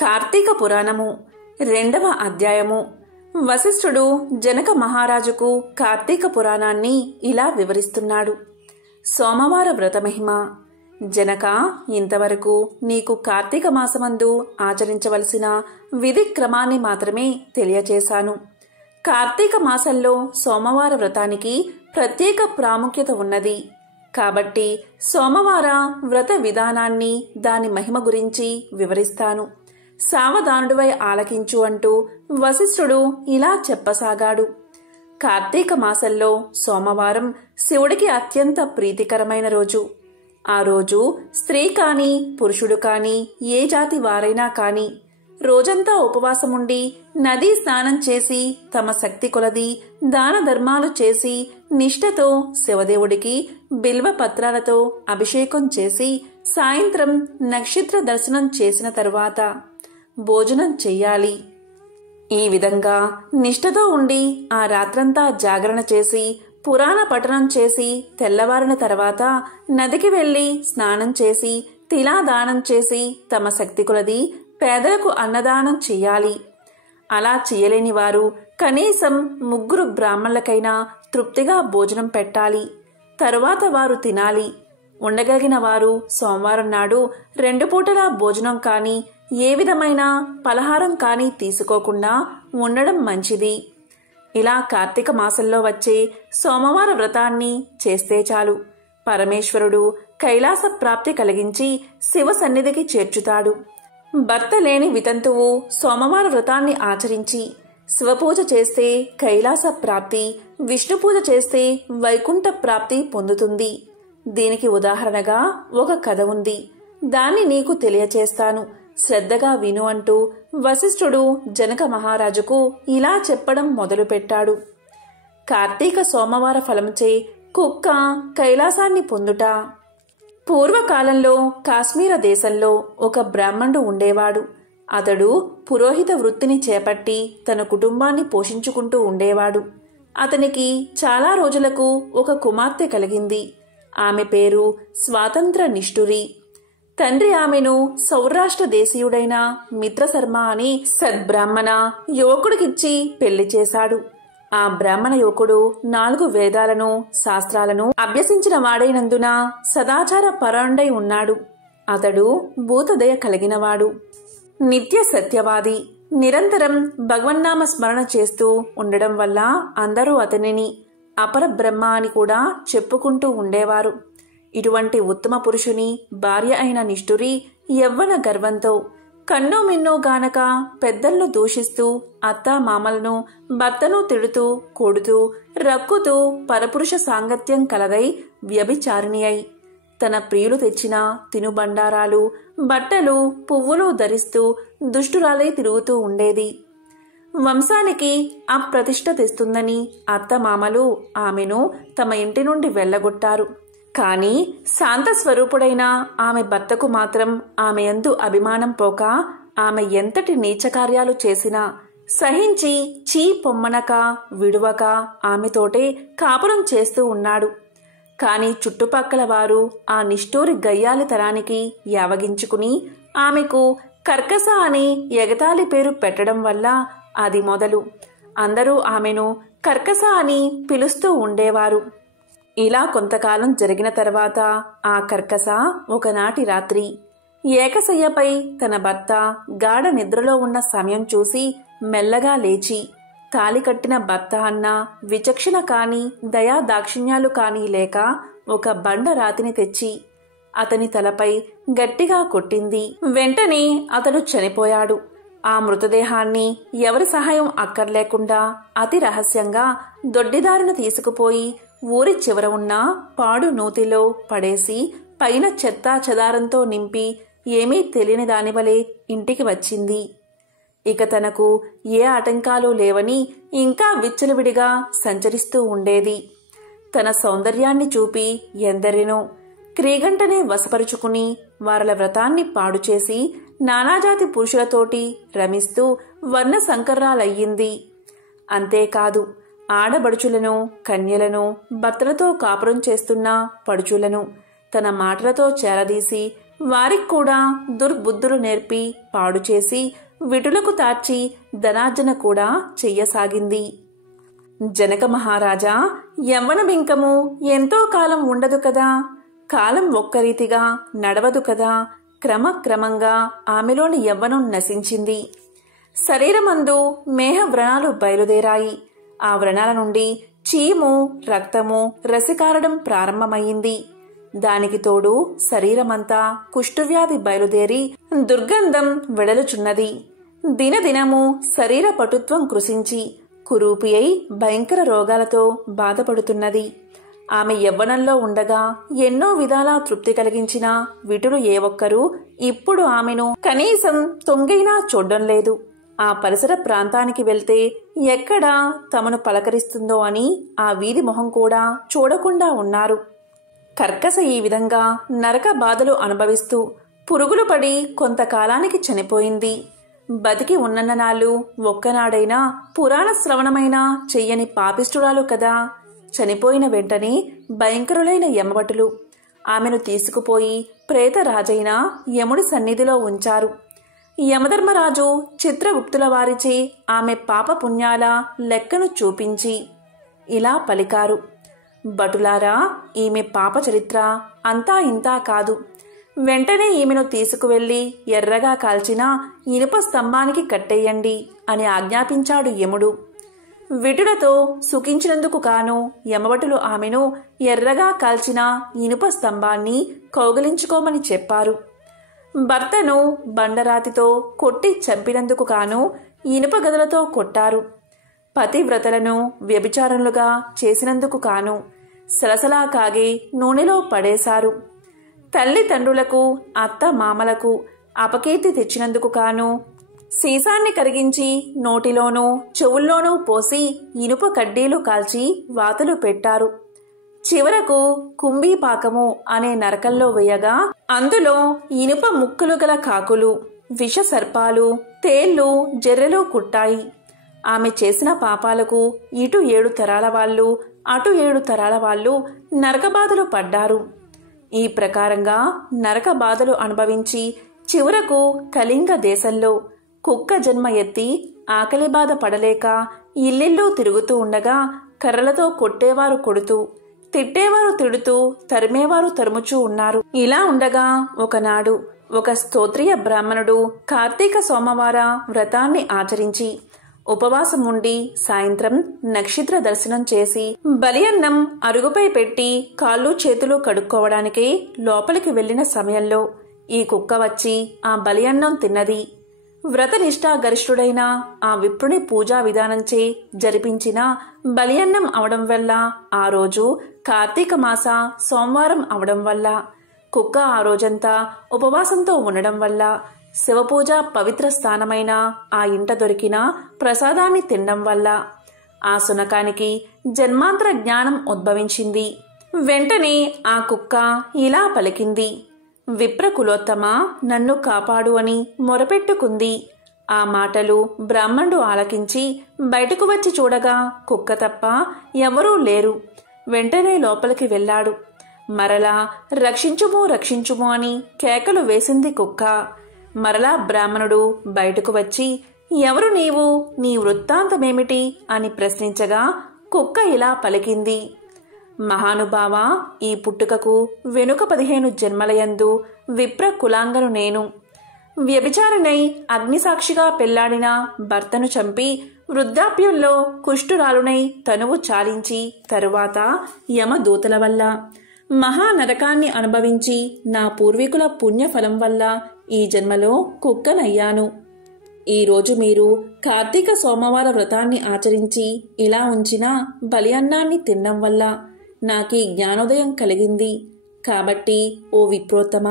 కార్తీక పురాణము 2వ అధ్యాయము. వశిష్ఠుడు జనక మహారాజుకు కార్తీక పురాణాన్ని ఇలా వివరిస్తున్నాడు. సోమవార వ్రతమహిమ. జనక, ఇంతవరకు నీకు కార్తీక మాసమందు ఆచరించవలసిన విధి క్రమాన్ని మాత్రమే తెలియచేశాను. కార్తీక మాసంలో సోమవార వ్రతానికి ప్రత్యేక ప్రాముఖ్యత ఉన్నది. కాబట్టి సోమవార వ్రత విధానాన్ని, దాని మహిమ గురించి వివరిస్తాను. సావధానుడివై ఆలకించు అంటూ వశిష్ఠుడు ఇలా చెప్పసాగాడు. కార్తీక మాసంలో సోమవారం శివుడికి అత్యంత ప్రీతికరమైన రోజు. ఆ రోజు స్త్రీ కాని పురుషుడు కాని ఏ జాతి వారైనా కాని రోజంతా ఉపవాసముండి నదీ స్నానం చేసి తమ శక్తి కొలది దాన ధర్మాలు చేసి నిష్ఠతో శివదేవుడికి బిల్వ పత్రాలతో అభిషేకం చేసి సాయంత్రం నక్షత్ర దర్శనం చేసిన తరువాత భోజనం చెయ్యాలి. ఈ విధంగా నిష్ఠతో ఉండి ఆ రాత్రంతా జాగరణ చేసి పురాణ పఠనం చేసి తెల్లవారిన తర్వాత నదికి వెళ్లి స్నానం చేసి తిలాదానం చేసి తమ శక్తి కొలది పేదలకు అన్నదానం చెయ్యాలి. అలా చెయ్యలేని వారు కనీసం 3 బ్రాహ్మణులకైనా తృప్తిగా భోజనం పెట్టాలి. తరువాత వారు తినాలి. ఉండగలిగిన వారు సోమవారం నాడు 2 పూటలా భోజనం కాని ఏ విధమైన పలహారం కాని తీసుకోకుండా ఉండడం మంచిది. ఇలా కార్తీక మాసంలో వచ్చే సోమవార వ్రతాన్ని చేస్తే చాలు, పరమేశ్వరుడు కైలాస ప్రాప్తి కలిగించి శివ సన్నిధికి చేర్చుతాడు. భర్త లేని వితంతువు సోమవార వ్రతాన్ని ఆచరించి శివపూజ చేస్తే కైలాస ప్రాప్తి, విష్ణు పూజ చేస్తే వైకుంఠ ప్రాప్తి పొందుతుంది. దీనికి ఉదాహరణగా ఒక కథ ఉంది. దాన్ని నీకు తెలియచేస్తాను, శ్రద్ధగా విను అంటూ వశిష్ఠుడు జనక మహారాజుకు ఇలా చెప్పడం మొదలుపెట్టాడు. కార్తీక సోమవార ఫలంచే కుక్క కైలాసాన్ని పొందుట. పూర్వకాలంలో కాశ్మీర దేశంలో ఒక బ్రాహ్మణుడు ఉండేవాడు. అతడు పురోహిత వృత్తిని చేపట్టి తన కుటుంబాన్ని పోషించుకుంటూ ఉండేవాడు. అతనికి చాలా రోజులకు ఒక కుమార్తె కలిగింది. ఆమె పేరు స్వాతంత్ర నిష్ఠురి. తండ్రి ఆమెను సౌరాష్ట్ర దేశీయుడైన మిత్రశర్మ అని సద్బ్రాహ్మణ యువకుడికిచ్చి పెళ్లి చేశాడు. ఆ బ్రాహ్మణ యువకుడు 4 వేదాలను, శాస్త్రాలను అభ్యసించిన వాడైనందున సదాచార పరాయణుడై ఉన్నాడు. అతడు భూతదయ కలిగినవాడు, నిత్య సత్యవాది. నిరంతరం భగవన్నామ స్మరణ చేస్తూ ఉండడం వల్ల అందరూ అతనిని అపరబ్రహ్మ అని కూడా చెప్పుకుంటూ ఉండేవారు. ఇటువంటి ఉత్తమ పురుషుని భార్య అయిన నిష్ఠురి యవ్వన గర్వంతో కన్నో మిన్నో గానక పెద్దలను దూషిస్తూ అత్తా మామలను భర్తను తిడుతూ కొడుతూ రక్కుతూ పరపురుష సాంగత్యం కలదై వ్యభిచారిణి అయి తన ప్రియులు తెచ్చిన తినుబండారాలు, బట్టలు, పువ్వులు ధరిస్తూ దుష్టురాలై తిరుగుతూ ఉండేది. వంశానికి అప్రతిష్ఠ తెస్తుందని అత్తమామలు ఆమెను తమ ఇంటి నుండి వెళ్లగొట్టారు. కాని శాంత స్వరూపుడైన ఆమె భర్తకు మాత్రం ఆమె యందు అభిమానం పోక ఆమె ఎంతటి నీచకార్యాలు చేసినా సహించి చీ పొమ్మనక విడువక ఆమెతోటే కాపురం చేస్తూ ఉన్నాడు. కాని చుట్టుపక్కల వారు ఆ నిష్ఠూరి గయ్యాలితనానికి యావగించుకుని ఆమెకు కర్కస అని ఎగతాళి పేరు పెట్టడం వల్ల అది మొదలు అందరూ ఆమెను కర్కస అని పిలుస్తూ ఉండేవారు. ఇలా కొంతకాలం జరిగిన తర్వాత ఆ కర్కస ఒకనాటి రాత్రి ఏకశయ్యపై తన భర్త గాఢ నిద్రలో ఉన్న సమయం చూసి మెల్లగా లేచి తాళి కట్టిన భర్త అన్న విచక్షణ కాని దయా దాక్షిణ్యాలు కాని లేక ఒక బండ రాతిని తెచ్చి అతని తలపై గట్టిగా కొట్టింది. వెంటనే అతడు చనిపోయాడు. ఆ మృతదేహాన్ని ఎవరి సహాయం అక్కర్లేకుండా అతి రహస్యంగా దొడ్డిదారిన తీసుకుపోయి ఊరి చివర ఉన్న పాడు నూతిలో పడేసి పైన చెత్తా చెదారంతో నింపి ఏమీ తెలియని దానివలే ఇంటికి వచ్చింది. ఇక తనకు ఏ ఆటంకాలు లేవని ఇంకా విచ్చలవిడిగా సంచరిస్తూ ఉండేది. తన సౌందర్యాన్ని చూపి ఎందరినో క్రీగంటనే వశపరుచుకుని వారల వ్రతాన్ని పాడుచేసి నానాజాతి పురుషులతోటి రమిస్తూ వర్ణ సంకర్రాలయ్యింది. అంతేకాదు, ఆడబడుచులను, కన్యలను, భర్తలతో కాపురం చేస్తున్న పడుచులను తన మాటలతో చేరదీసి వారికి కూడా దుర్బుద్ధులు నేర్పి పాడు చేసి విటులకు తార్చి ధనార్జన కూడా చెయ్యసాగింది. జనక మహారాజా, యవ్వనమింకము ఎంతో కాలం ఉండదు కదా, కాలం ఒక్కరీతిగా నడవదు కదా. క్రమక్రమంగా ఆమెలోని యవ్వనం నశించింది. శరీరమందు మేహ వ్రణాలు బయలుదేరాయి. ఆ వ్రణాల నుండి చీము, రక్తము, రసికారడం ప్రారంభమయ్యింది. దానికి తోడు శరీరమంతా కుష్ఠవ్యాధి బయలుదేరి దుర్గంధం వెడలుచున్నది. దినదినము శరీర పటుత్వం కృశించి కురూపి అయి భయంకర రోగాలతో బాధపడుతున్నది. ఆమె యవ్వనంలో ఉండగా ఎన్నో విధాలా తృప్తి కలిగించిన విటులు ఏ ఒక్కరూ ఇప్పుడు ఆమెను కనీసం తొంగైనా చూడ్డం లేదు. ఆ పరిసర ప్రాంతానికి వెళ్తే ఎక్కడా తమను పలకరిస్తుందో అని ఆ వీధి మొహం కూడా చూడకుండా ఉన్నారు. కర్కశ ఈ విధంగా నరక బాధలు అనుభవిస్తూ పురుగులు పడి కొంతకాలానికి చనిపోయింది. బతికి ఉన్నన్నాళ్ళు ఒక్కనాడైనా పురాణ శ్రవణమైనా చెయ్యని పాపిష్టురాలు కదా. చనిపోయిన వెంటనే భయంకరులైన యమభటులు ఆమెను తీసుకుపోయి ప్రేతరాజైన యముడి సన్నిధిలో ఉంచారు. యమధర్మరాజు చిత్రగుప్తుల వారిచే ఆమె పాపపుణ్యాల లెక్కను చూపించి ఇలా పలికారు: భటులారా, ఈమె పాప చరిత్ర అంతా ఇంతా కాదు. వెంటనే ఈమెను తీసుకువెళ్లి ఎర్రగా కాల్చిన ఇనుప స్తంభానికి కట్టేయండి అని ఆజ్ఞాపించాడు యముడు. విటులతో సుఖించినందుకు కాను యమభటులు ఆమెను ఎర్రగా కాల్చిన ఇనుప స్తంభాన్ని కౌగిలించుకోమని చెప్పారు. భర్తను బండరాతితో కొట్టి చంపినందుకు కాను ఇనుప గదలతో కొట్టారు. పతివ్రతలను వ్యభిచారులుగా చేసినందుకు కాను సలసలా కాగే నూనెలో పడేశారు. తల్లిదండ్రులకు అత్త మామలకు అపకీర్తి తెచ్చినందుకు కాను సీసాన్ని కరిగించి నోటిలోనూ చెవుల్లోనూ పోసి ఇనుప కడ్డీలు కాల్చి వాతలు పెట్టారు. చివరకు కుంభీపాకము అనే నరకంలో వేయగా అందులో ఇనుప ముక్కులు గల కాకులు, విష సర్పాలు, తేళ్లు, జర్రెలు కుట్టాయి. ఆమె చేసిన పాపాలకు ఇటు 7 తరాల వాళ్ళు అటు 7 తరాల వాళ్ళు నరకబాధలు పడ్డారు. ఈ ప్రకారంగా నరక బాధలు అనుభవించి చివరకు కళింగ దేశంలో కుక్క జన్మ ఎత్తి ఆకలి బాధ పడలేక ఇల్లిల్లు తిరుగుతూ ఉండగా కర్రలతో కొట్టేవారు కొడుతూ, తిట్టేవారు తిడుతూ, తరిమేవారు తరుముచూ ఉన్నారు. ఇలా ఉండగా ఒకనాడు ఒక స్తోత్రియ బ్రాహ్మణుడు కార్తీక సోమవార వ్రతాన్ని ఆచరించి ఉపవాసం ఉండి సాయంత్రం నక్షత్ర దర్శనం చేసి బలియన్నం అరుగుపై పెట్టి కాళ్ళు చేతులు కడుక్కోవడానికి లోపలికి వెళ్లిన సమయంలో ఈ కుక్క వచ్చి ఆ బలియన్నం తిన్నది. వ్రతనిష్టా గరిష్ఠుడైన ఆ విప్రుని పూజా విధానంచే జరిపించిన బలియన్నం అవడం వల్ల, ఆ రోజు కార్తీక మాస సోమవారం అవడం వల్ల, కుక్క ఆ రోజంతా ఉపవాసంతో ఉండడం వల్ల, శివపూజ పవిత్ర స్థానమైన ఆ ఇంట దొరికిన ప్రసాదాన్ని తినడం వల్ల ఆ శునకానికి జన్మాంతర జ్ఞానం ఉద్భవించింది. వెంటనే ఆ కుక్క ఇలా పలికింది: విప్రకులోత్తమ, నన్ను కాపాడు అని మొరపెట్టుకుంది. ఆ మాటలు బ్రాహ్మణుడు ఆలకించి బయటకు వచ్చి చూడగా కుక్క తప్ప ఎవరూ లేరు. వెంటనే లోపలికి వెళ్ళాడు. మరలా రక్షించుము రక్షించుము అని కేకలు వేసింది కుక్క. మరలా బ్రాహ్మణుడు బయటకు వచ్చి ఎవరు నీవు, నీ వృత్తాంతమేమిటి అని ప్రశ్నించగా కుక్క ఇలా పలికింది: మహానుభావ, ఈ పుట్టుకకు వెనుక 15 జన్మలయందు విప్ర కులాంగను నేను. వ్యభిచారినై అగ్నిసాక్షిగా పెళ్లాడిన భర్తను చంపి వృద్ధాప్యంలో కుష్ఠురాలునై తనువు చాలించి తరువాత యమదూతల వల్ల మహానరకాన్ని అనుభవించి నా పూర్వీకుల పుణ్యఫలం వల్ల ఈ జన్మలో కుక్కనయ్యాను. ఈరోజు మీరు కార్తీక సోమవార వ్రతాన్ని ఆచరించి ఇలా ఉంచిన బలి అన్నాన్ని తినడం వల్ల నాకీ జ్ఞానోదయం కలిగింది. కాబట్టి ఓ విప్రోత్తమ,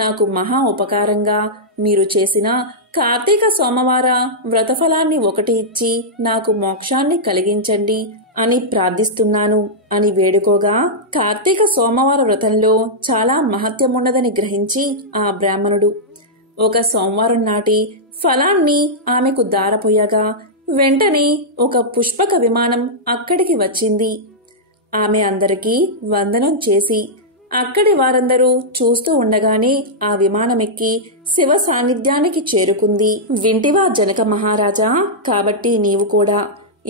నాకు మహా ఉపకారంగా మీరు చేసిన కార్తీక సోమవార వ్రతఫలాన్ని ఒకటి ఇచ్చి నాకు మోక్షాన్ని కలిగించండి అని ప్రార్థిస్తున్నాను అని వేడుకోగా, కార్తీక సోమవార వ్రతంలో చాలా మహత్యమున్నదని గ్రహించి ఆ బ్రాహ్మణుడు ఒక సోమవారం నాటి ఫలాన్ని ఆమెకు దారపోయగా వెంటనే ఒక పుష్పక విమానం అక్కడికి వచ్చింది. ఆమె అందరికీ వందనం చేసి అక్కడి వారందరూ చూస్తూ ఉండగానే ఆ విమానమెక్కి శివ సాన్నిధ్యానికి చేరుకుంది. వింటివా జనక మహారాజా? కాబట్టి నీవు కూడా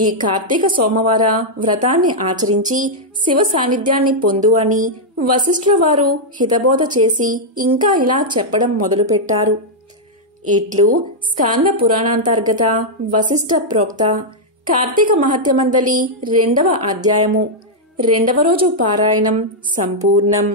ఈ కార్తీక సోమవార వ్రతాన్ని ఆచరించి శివ సాన్నిధ్యాన్ని పొందు అని వశిష్ఠుల వారు హితబోధ చేసి ఇంకా ఇలా చెప్పడం మొదలుపెట్టారు. ఇట్లు స్కాంద పురాణాంతర్గత వశిష్ఠ ప్రోక్త కార్తీక మహత్యమందలి 2వ అధ్యాయము 2వ రోజు పారాయణం సంపూర్ణం.